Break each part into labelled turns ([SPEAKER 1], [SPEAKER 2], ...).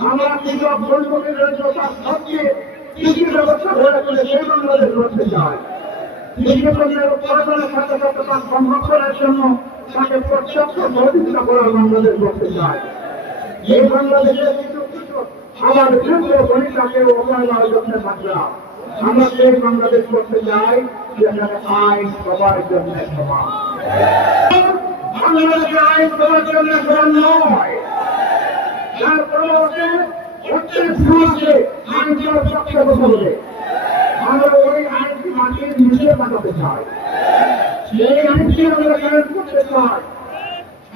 [SPEAKER 1] আমরা কৃষক শ্রমিকের জন্য তার সবচেয়ে কৃষি ব্যবস্থা ধরে তুলে সেই বাংলাদেশ করতে চাই কৃষকদের উৎপাদনের সাথে সাথে তার বাংলাদেশ করতে চাই এই বাংলাদেশের কিছু কিছু আমার বাঁচা আমরা সেই বাংলাদেশ করতে চাই, যেখানে আইন সবার জন্য সমান। বাংলাদেশে আইন সবার জন্য নয়। যার পরবর্তী হচ্ছে সমাজে আইন সবার পক্ষে কথা বলে আমরা ওই আইনটি মাটির নিচে পাঠাতে চাই। সেই আইনটি আমরা কায়ন করতে চাই?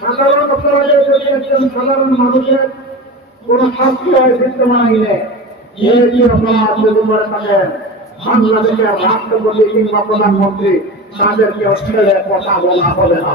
[SPEAKER 1] সাধারণ অপরাধে যদি একজন সাধারণ মানুষের কোন শাস্তি হয় বিদ্যমান কিংবা প্রধানমন্ত্রী, তাদেরকে ছেড়ে কথা বলা হবে না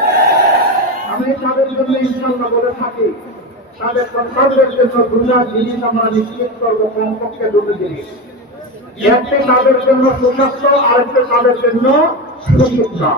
[SPEAKER 1] আমি তাদের জন্য ইনশাল্লাহ বলে থাকি। তাদের কর্তব্যের জন্য দুটা জিনিস আমরা নিশ্চিত করব, কমপক্ষে দুটো জিনিস। একটি তাদের জন্য সুস্বাস্থ্য, আরেকটি তাদের জন্য সুশিক্ষা।